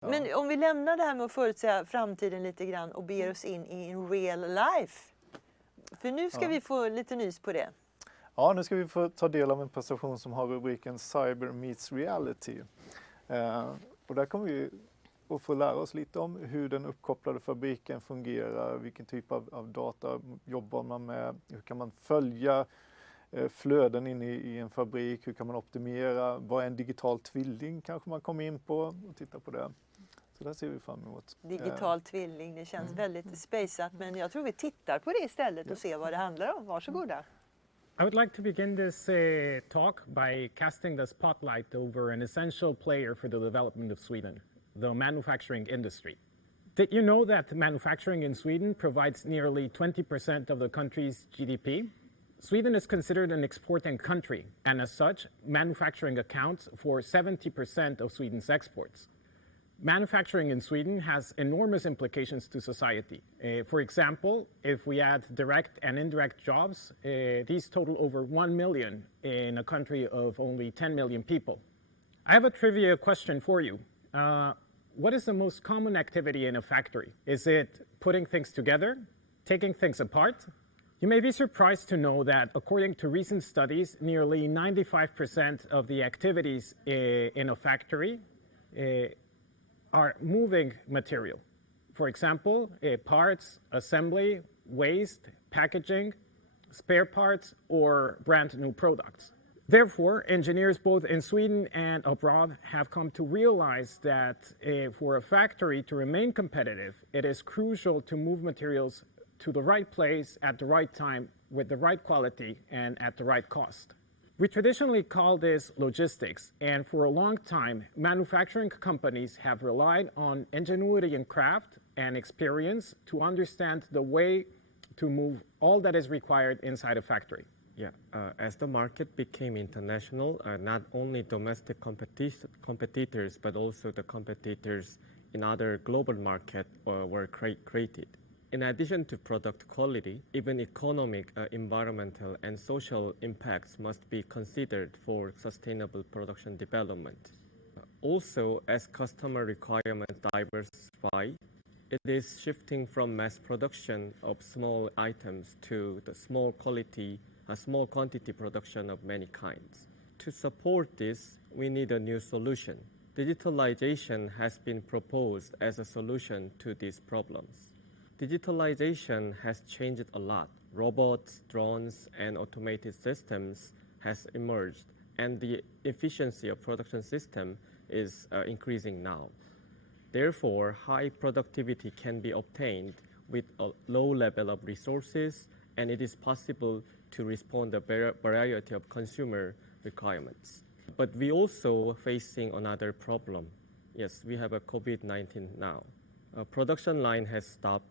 Men om vi lämnar det här med att förutsäga framtiden lite grann och ber oss in i en real life. För nu ska vi få lite nys på det. Ja, nu ska vi få ta del av en presentation som har rubriken Cyber meets reality. Och där kommer vi att få lära oss lite om hur den uppkopplade fabriken fungerar, vilken typ av data jobbar man med, hur kan man följa flöden in i en fabrik, hur kan man optimera, vad är en digital tvilling kanske man kommer in på och titta på det. Så där ser vi fram emot. Digital tvilling, det känns väldigt spaceat, men jag tror vi tittar på det istället och ser vad det handlar om. Varsågoda. I would like to begin this talk by casting the spotlight over an essential player for the development of Sweden, the manufacturing industry. Did you know that manufacturing in Sweden provides nearly 20% of the country's GDP? Sweden is considered an exporting country, and as such, manufacturing accounts for 70% of Sweden's exports. Manufacturing in Sweden has enormous implications to society. For example, if we add direct and indirect jobs, these total over 1 million in a country of only 10 million people. I have a trivia question for you. What is the most common activity in a factory? Is it putting things together, taking things apart? You may be surprised to know that according to recent studies, nearly 95% of the activities in a factory are moving material. For example, parts, assembly, waste, packaging, spare parts, or brand new products. Therefore, engineers both in Sweden and abroad have come to realize that for a factory to remain competitive, it is crucial to move materials to the right place at the right time with the right quality and at the right cost. We traditionally call this logistics, and for a long time, manufacturing companies have relied on ingenuity and craft and experience to understand the way to move all that is required inside a factory. Yeah, as the market became international, not only domestic competitors, but also the competitors in other global markets were created. In addition to product quality, even economic, environmental, and social impacts must be considered for sustainable production development. Also, as customer requirements diversify, it is shifting from mass production of small items to the small quantity production of many kinds. To support this, we need a new solution. Digitalization has been proposed as a solution to these problems. Digitalization has changed a lot. Robots, drones, and automated systems has emerged, and the efficiency of production system is increasing now. Therefore, high productivity can be obtained with a low level of resources, and it is possible to respond to a variety of consumer requirements. But we also facing another problem. Yes, we have a COVID-19 now. A production line has stopped.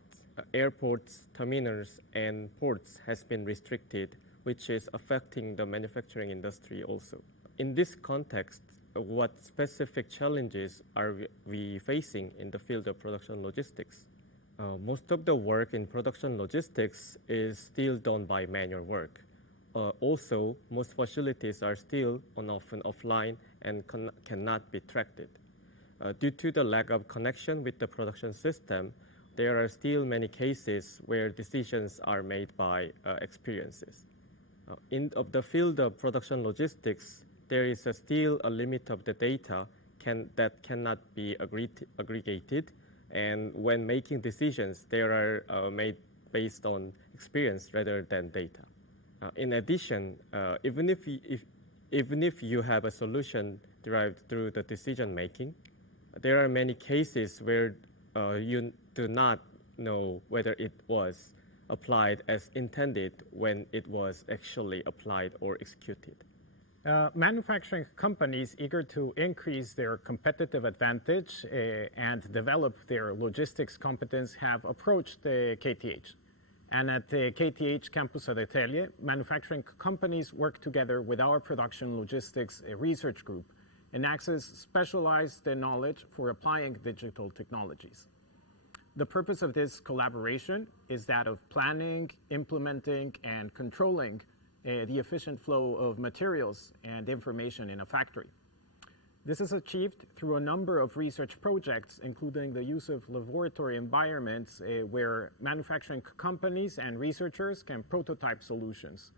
Airports, terminals, and ports has been restricted, which is affecting the manufacturing industry also. In this context, what specific challenges are we facing in the field of production logistics? Most of the work in production logistics is still done by manual work. Also, most facilities are still often offline and cannot be tracked. Due to the lack of connection with the production system, there are still many cases where decisions are made by experiences. In the field of production logistics, there is still a limit of the data that cannot be aggregated, and when making decisions, they are made based on experience rather than data. In addition, even if you have a solution derived through the decision making, there are many cases where you do not know whether it was applied as intended when it was actually applied or executed. Manufacturing companies eager to increase their competitive advantage and develop their logistics competence have approached the KTH. And at the KTH campus Södertälje, manufacturing companies work together with our production logistics research group and access specialized knowledge for applying digital technologies. The purpose of this collaboration is that of planning, implementing, and controlling the efficient flow of materials and information in a factory. This is achieved through a number of research projects, including the use of laboratory environments where manufacturing companies and researchers can prototype solutions.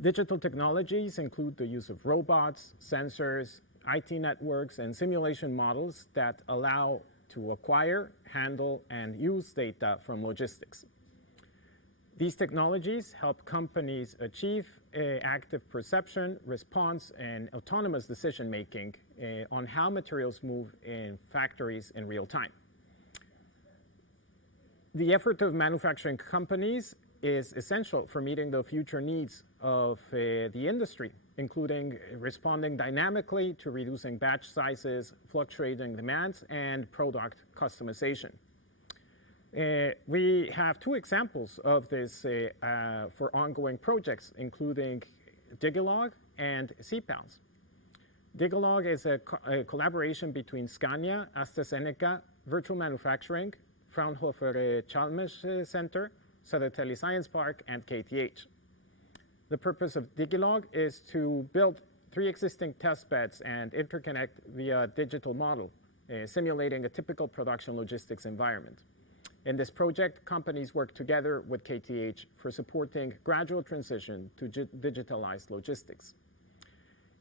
Digital technologies include the use of robots, sensors, IT networks, and simulation models that allow to acquire, handle, and use data from logistics. These technologies help companies achieve active perception, response, and autonomous decision-making on how materials move in factories in real time. The effort of manufacturing companies is essential for meeting the future needs of the industry, including responding dynamically to reducing batch sizes, fluctuating demands, and product customization. We have two examples of this for ongoing projects, including Digilog and CPALS. Digilog is a collaboration between Scania, AstraZeneca, Virtual Manufacturing, Fraunhofer Chalmers Center, Södertälje Science Park, and KTH. The purpose of Digilog is to build 3 existing test beds and interconnect via digital model, simulating a typical production logistics environment. In this project, companies work together with KTH for supporting gradual transition to digitalized logistics.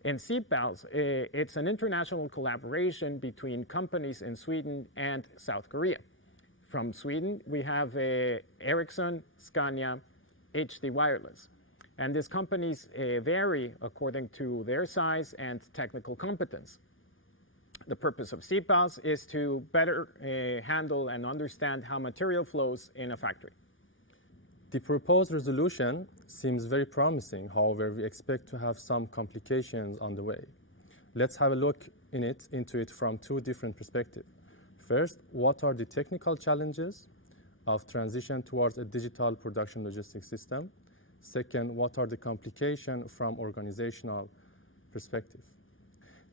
In CPALS, it's an international collaboration between companies in Sweden and South Korea. From Sweden, we have Ericsson, Scania, HD Wireless. And these companies vary according to their size and technical competence. The purpose of CPALS is to better handle and understand how material flows in a factory. The proposed resolution seems very promising. However, we expect to have some complications on the way. Let's have a look into it from 2 different perspectives. First, what are the technical challenges of transition towards a digital production logistics system? Second, what are the complications from organizational perspective?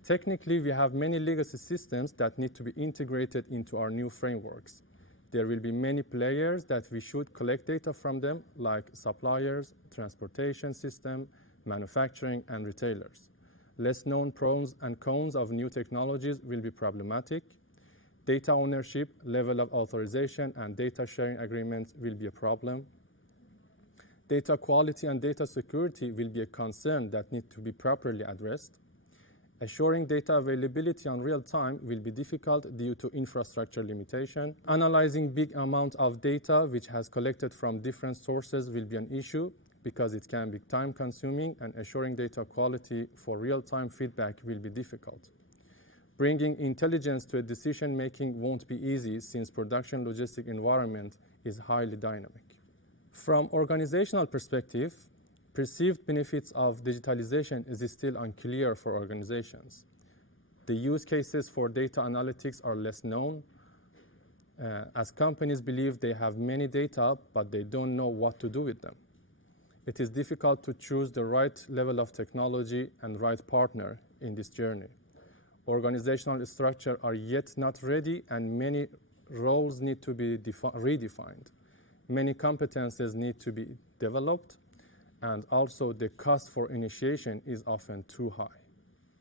Technically, we have many legacy systems that need to be integrated into our new frameworks. There will be many players that we should collect data from them, like suppliers, transportation system, manufacturing, and retailers. Less known pros and cons of new technologies will be problematic. Data ownership, level of authorization, and data sharing agreements will be a problem. Data quality and data security will be a concern that need to be properly addressed. Assuring data availability on real time will be difficult due to infrastructure limitation. Analyzing big amount of data which has collected from different sources will be an issue because it can be time consuming, and assuring data quality for real-time feedback will be difficult. Bringing intelligence to a decision making won't be easy since production logistic environment is highly dynamic. From organizational perspective, perceived benefits of digitalization is still unclear for organizations. The use cases for data analytics are less known, as companies believe they have many data, but they don't know what to do with them. It is difficult to choose the right level of technology and right partner in this journey. Organizational structure are yet not ready, and many roles need to be redefined. Many competences need to be developed, and also the cost for initiation is often too high.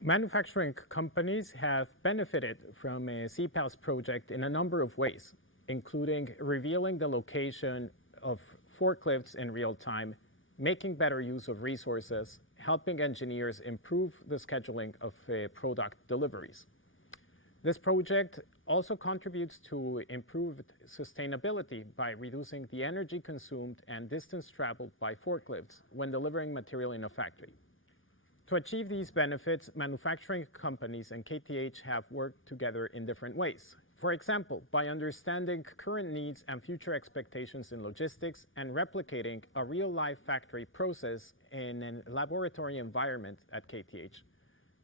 Manufacturing companies have benefited from a CPALS project in a number of ways, including revealing the location of forklifts in real time, making better use of resources, helping engineers improve the scheduling of product deliveries. This project also contributes to improved sustainability by reducing the energy consumed and distance traveled by forklifts when delivering material in a factory. To achieve these benefits, manufacturing companies and KTH have worked together in different ways. For example, by understanding current needs and future expectations in logistics and replicating a real-life factory process in a laboratory environment at KTH.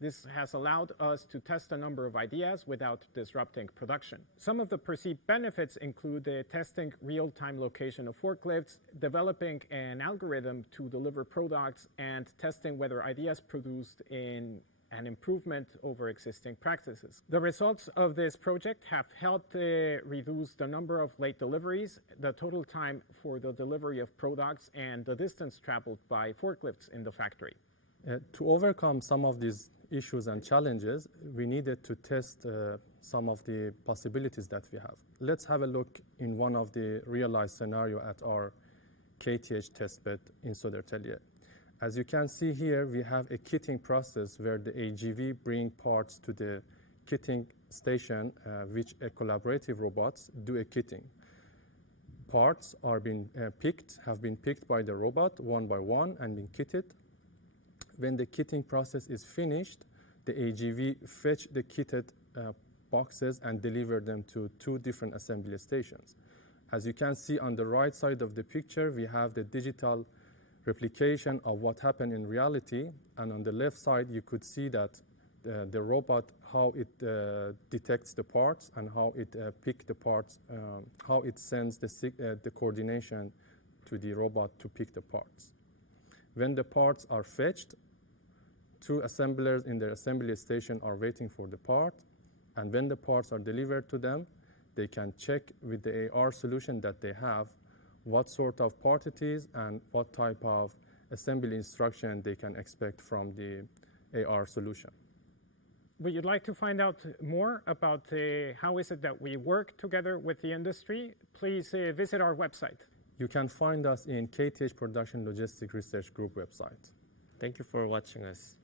This has allowed us to test a number of ideas without disrupting production. Some of the perceived benefits include testing real-time location of forklifts, developing an algorithm to deliver products, and testing whether ideas produced in an improvement over existing practices. The results of this project have helped reduce the number of late deliveries, the total time for the delivery of products, and the distance traveled by forklifts in the factory. To overcome some of these issues and challenges, we needed to test some of the possibilities that we have. Let's have a look in one of the realized scenario at our KTH testbed in Södertälje. As you can see here, we have a kitting process where the AGV bring parts to the kitting station, which a collaborative robots do a kitting. Parts are have been picked by the robot one by one and been kitted. When the kitting process is finished, the AGV fetch the kitted boxes and deliver them to 2 different assembly stations. As you can see on the right side of the picture, we have the digital replication of what happened in reality, and on the left side you could see that the robot, how it detects the parts and how it picks the parts, how it sends the coordination to the robot to pick the parts. When the parts are fetched, 2 assemblers in their assembly station are waiting for the part, and when the parts are delivered to them, they can check with the AR solution that they have what sort of part it is and what type of assembly instruction they can expect from the AR solution. Would you like to find out more about how is it that we work together with the industry? Please visit our website. You can find us in KTH Production Logistics Research Group website. Thank you for watching us.